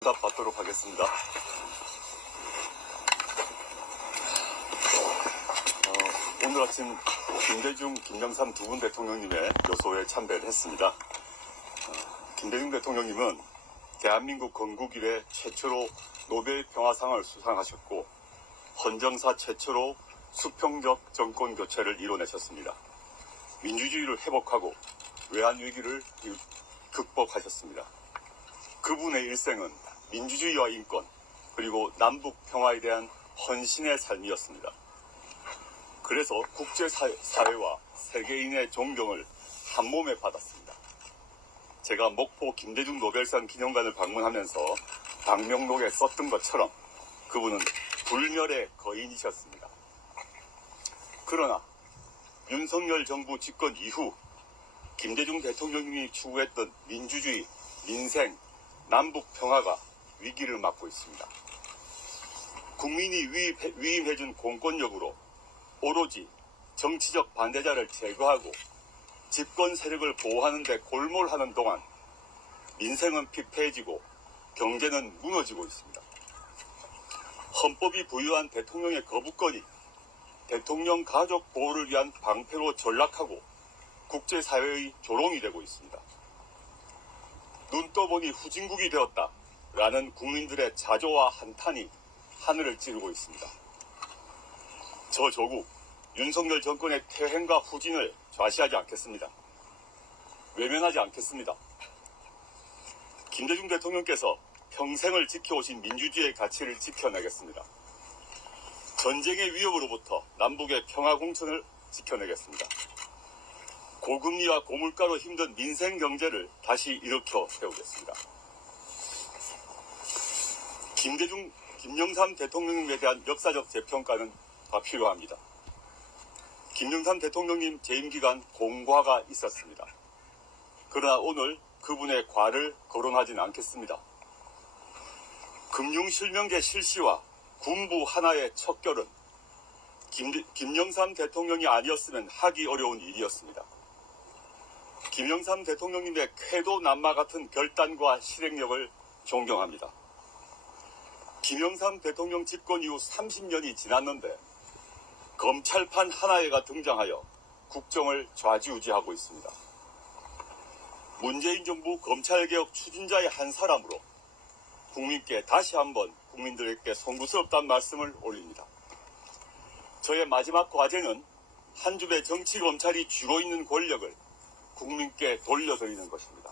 답 받도록 하겠습니다. 오늘 아침 김대중, 김영삼 두 분 대통령님의 묘소에 참배를 했습니다. 김대중 대통령님은 대한민국 건국 이래 최초로 노벨 평화상을 수상하셨고 헌정사 최초로 수평적 정권 교체를 이뤄내셨습니다. 민주주의를 회복하고 외환 위기를 극복하셨습니다. 그분의 일생은 민주주의와 인권 그리고 남북 평화에 대한 헌신의 삶이었습니다. 그래서 국제사회와 세계인의 존경을 한몸에 받았습니다. 제가 목포 김대중 노벨상 기념관을 방문하면서 방명록에 썼던 것처럼 그분은 불멸의 거인이셨습니다. 그러나 윤석열 정부 집권 이후 김대중 대통령님이 추구했던 민주주의, 민생, 남북 평화가 위기를 맞고 있습니다. 국민이 위임해준 공권력으로 오로지 정치적 반대자를 제거하고 집권 세력을 보호하는 데 골몰하는 동안 민생은 피폐해지고 경제는 무너지고 있습니다. 헌법이 부여한 대통령의 거부권이 대통령 가족 보호를 위한 방패로 전락하고 국제사회의 조롱이 되고 있습니다. 눈 떠보니 후진국이 되었다라는 국민들의 자조와 한탄이 하늘을 찌르고 있습니다. 저 조국 윤석열 정권의 퇴행과 후진을 좌시하지 않겠습니다. 외면하지 않겠습니다. 김대중 대통령께서 평생을 지켜오신 민주주의의 가치를 지켜내겠습니다. 전쟁의 위협으로부터 남북의 평화 공천을 지켜내겠습니다. 고금리와 고물가로 힘든 민생 경제를 다시 일으켜 세우겠습니다. 김대중, 김영삼 대통령님에 대한 역사적 재평가는 다 필요합니다. 김영삼 대통령님 재임 기간 공과가 있었습니다. 그러나 오늘 그분의 과를 거론하지는 않겠습니다. 금융실명제 실시와 군부 하나의 척결은 김영삼 대통령이 아니었으면 하기 어려운 일이었습니다. 김영삼 대통령님의 쾌도 남마 같은 결단과 실행력을 존경합니다. 김영삼 대통령 집권 이후 30년이 지났는데 검찰판 하나회가 등장하여 국정을 좌지우지하고 있습니다. 문재인 정부 검찰개혁 추진자의 한 사람으로 국민께 다시 한번 국민들에게 송구스럽다는 말씀을 올립니다. 저의 마지막 과제는 한 줌의 정치검찰이 쥐고 있는 권력을 국민께 돌려드리는 것입니다.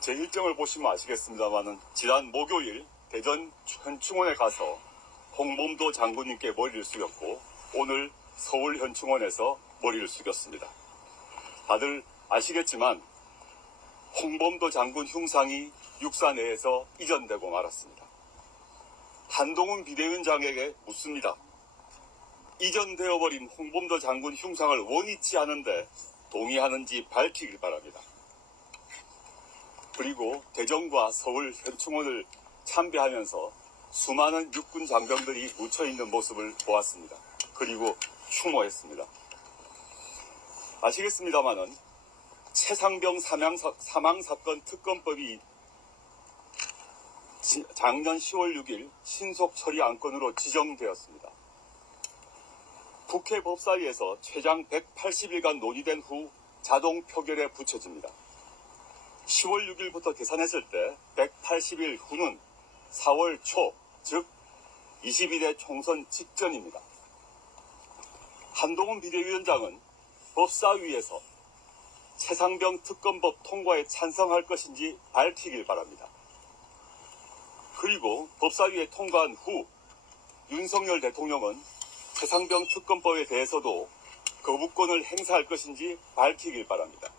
제 일정을 보시면 아시겠습니다만 지난 목요일 대전 현충원에 가서 홍범도 장군님께 머리를 숙였고 오늘 서울 현충원에서 머리를 숙였습니다. 다들 아시겠지만 홍범도 장군 흉상이 육사 내에서 이전되고 말았습니다. 한동훈 비대위원장에게 묻습니다. 이전되어버린 홍범도 장군 흉상을 원위치 하는데 동의하는지 밝히길 바랍니다. 그리고 대전과 서울 현충원을 참배하면서 수많은 육군 장병들이 묻혀있는 모습을 보았습니다. 그리고 추모했습니다. 아시겠습니다마는 최상병 사망사건 특검법이 작년 10월 6일 신속 처리 안건으로 지정되었습니다. 국회 법사위에서 최장 180일간 논의된 후 자동 표결에 붙여집니다. 10월 6일부터 계산했을 때 180일 후는 4월 초, 즉 22대 총선 직전입니다. 한동훈 비대위원장은 법사위에서 최상병 특검법 통과에 찬성할 것인지 밝히길 바랍니다. 그리고 법사위에 통과한 후 윤석열 대통령은 최상병 특검법에 대해서도 거부권을 행사할 것인지 밝히길 바랍니다.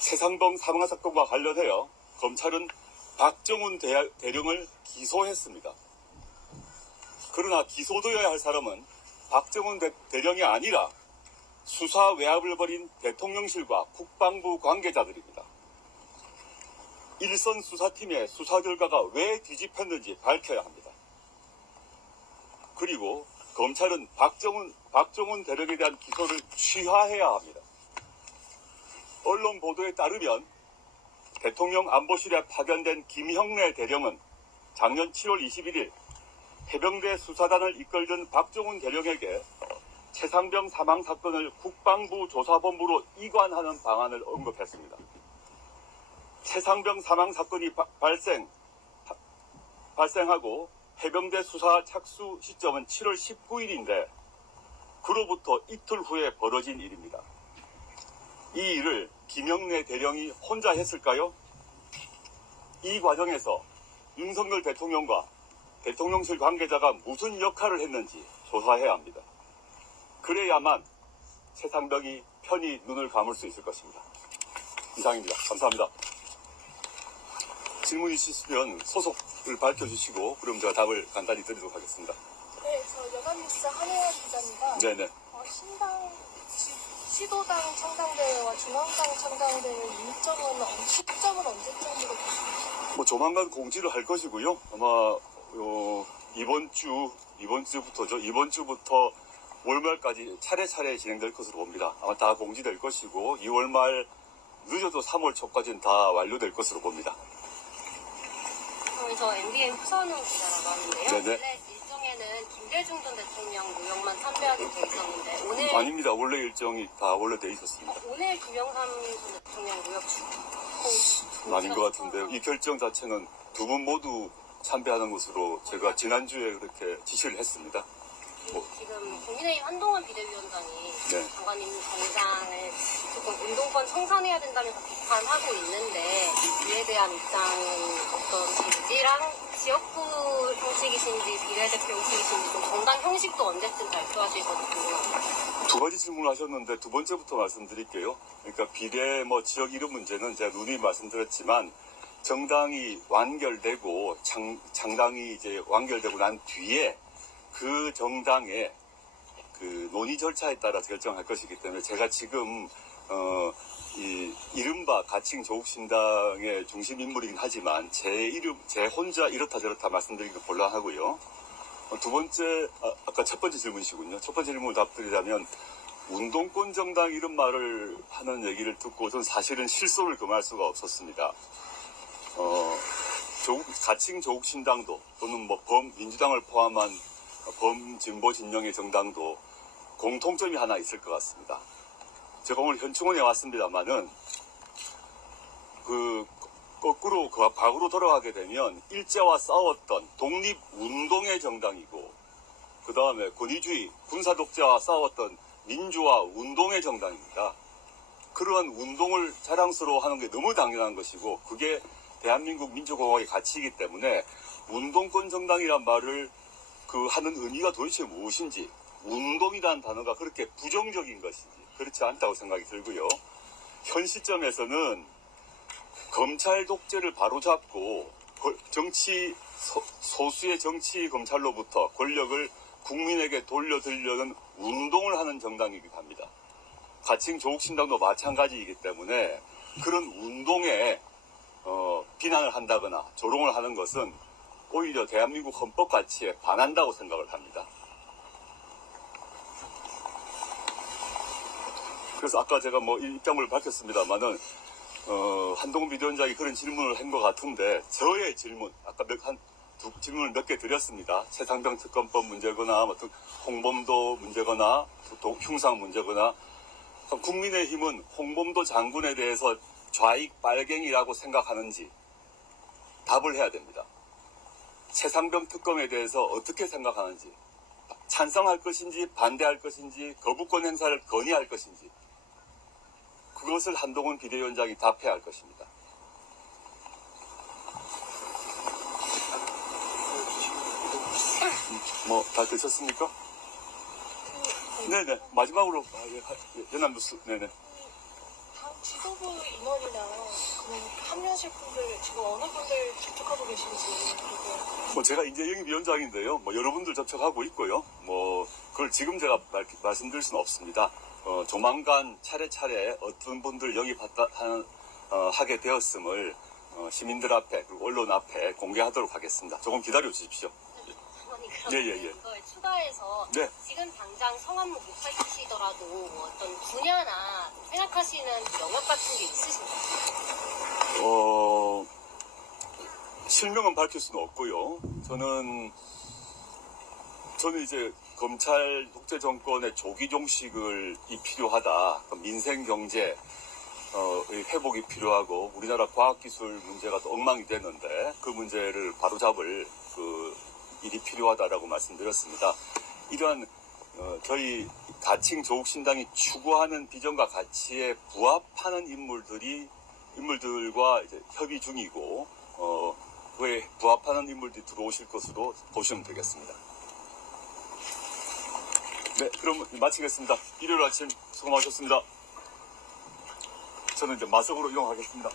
최상병 사망사건과 관련하여 검찰은 박정훈 대령을 기소했습니다. 그러나 기소되어야 할 사람은 박정훈 대령이 아니라 수사 외압을 벌인 대통령실과 국방부 관계자들입니다. 일선 수사팀의 수사 결과가 왜 뒤집혔는지 밝혀야 합니다. 그리고 검찰은 박정훈 대령에 대한 기소를 취하해야 합니다. 언론 보도에 따르면 대통령 안보실에 파견된 김형래 대령은 작년 7월 21일 해병대 수사단을 이끌던 박정훈 대령에게 최상병 사망 사건을 국방부 조사본부로 이관하는 방안을 언급했습니다. 최상병 사망 사건이 발생하고 해병대 수사 착수 시점은 7월 19일인데 그로부터 이틀 후에 벌어진 일입니다. 이 일을 김영래 대령이 혼자 했을까요? 이 과정에서 윤석열 대통령과 대통령실 관계자가 무슨 역할을 했는지 조사해야 합니다. 그래야만 최상병이 편히 눈을 감을 수 있을 것입니다. 이상입니다. 감사합니다. 질문 있으시면 소속을 밝혀주시고 그럼 제가 답을 간단히 드리도록 하겠습니다. 네, 저 여간뉴스 한혜연 기자입니다. 네네. 시도당 창당대회와 중앙당 창당대회 일정은 시점은 언제쯤으로 되십니까? 뭐 조만간 공지를 할 것이고요. 아마 이번 주부터 월말까지 차례차례 진행될 것으로 봅니다. 아마 다 공지될 것이고 2월 말 늦어도 3월 초까지는 다 완료될 것으로 봅니다. 저 MBN 후선웅 기자라고 하는데요. 네네. 원래 일정에는 김대중 전 대통령 무역만 참배하게 돼 있었는데 오늘 아닙니다. 원래 일정이 다 원래 돼 있었습니다. 오늘 김영삼 전 대통령 무역 아닌 것 같은데요. 이 결정 자체는 두 분 모두 참배하는 것으로 제가 지난주에 그렇게 지시를 했습니다. 지금 국민의힘 한동훈 비대위원장이 네. 장관님 정장을 조금 운동권 청산해야 된다면서 비판하고 있는데 이에 대한 입장은 어떤지랑 지역구 형식이신지 비례대표 형식이신지 좀 정당 형식도 언제쯤 발표하실 건지 궁금합니다. 두 가지 질문을 하셨는데 두 번째부터 말씀드릴게요. 그러니까 비례 지역 이름 문제는 제가 누누이 말씀드렸지만 정당이 완결되고 창당이 이제 완결되고 난 뒤에 그 정당의 그 논의 절차에 따라서 결정할 것이기 때문에 제가 지금 이른바 가칭 조국신당의 중심 인물이긴 하지만 제 혼자 이렇다 저렇다 말씀드리기 곤란하고요. 두 번째 아까 첫 번째 질문이시군요. 첫 번째 질문 답드리자면 운동권 정당 이런 말을 하는 얘기를 듣고 저는 사실은 실소를 금할 수가 없었습니다. 가칭 조국신당도 또는 범민주당을 포함한 범진보 진영의 정당도 공통점이 하나 있을 것 같습니다. 제가 오늘 현충원에 왔습니다만은 거꾸로 과거로 돌아가게 되면 일제와 싸웠던 독립운동의 정당이고 그 다음에 권위주의 군사독재와 싸웠던 민주화 운동의 정당입니다. 그러한 운동을 자랑스러워하는 게 너무 당연한 것이고 그게 대한민국 민주공화국의 가치이기 때문에 운동권 정당이란 말을 하는 의미가 도대체 무엇인지 운동이라는 단어가 그렇게 부정적인 것인지 그렇지 않다고 생각이 들고요. 현 시점에서는 검찰 독재를 바로잡고 소수의 정치 검찰로부터 권력을 국민에게 돌려드리려는 운동을 하는 정당이기도 합니다. 가칭 조국신당도 마찬가지이기 때문에 그런 운동에 비난을 한다거나 조롱을 하는 것은 오히려 대한민국 헌법 가치에 반한다고 생각을 합니다. 그래서 아까 제가 입장을 밝혔습니다만은 한동훈 비대위원장이 그런 질문을 한 것 같은데 저의 질문 아까 질문을 몇 개 드렸습니다. 최상병 특검법 문제거나 홍범도 문제거나 흉상 문제거나 국민의힘은 홍범도 장군에 대해서 좌익 빨갱이라고 생각하는지 답을 해야 됩니다. 최상병 특검에 대해서 어떻게 생각하는지 찬성할 것인지 반대할 것인지 거부권 행사를 건의할 것인지 그것을 한동훈 비대위원장이 답해야 할 것입니다. 다 되셨습니까? 네네. 마지막으로 연합뉴스. 네네. 당 지도부 인원이나 합류하실 분들 지금 어느 분들 접촉하고 계신지 그리고 제가 이제 영입위원장인데요. 여러분들 접촉하고 있고요. 그걸 지금 제가 말씀드릴 수는 없습니다. 조만간 차례차례 어떤 분들 영입하게 되었음을 시민들 앞에 그리고 언론 앞에 공개하도록 하겠습니다. 조금 기다려 주십시오. 주머니 예, 예, 예. 이걸 추가해서 네. 지금 당장 성함 못 밝히시더라도 뭐 어떤 분야나 생각하시는 영역 같은 게 있으신가요? 실명은 밝힐 수는 없고요. 저는 이제 검찰 독재 정권의 조기 종식이 필요하다. 민생 경제 의 회복이 필요하고 우리나라 과학기술 문제가 또 엉망이 됐는데 그 문제를 바로잡을 그 일이 필요하다라고 말씀드렸습니다. 이러한 저희 가칭 조국신당이 추구하는 비전과 가치에 부합하는 인물들과 이제 협의 중이고 그에 부합하는 인물들이 들어오실 것으로 보시면 되겠습니다. 네, 그럼 마치겠습니다. 일요일 아침 수고하셨습니다. 저는 이제 마석으로 이용하겠습니다.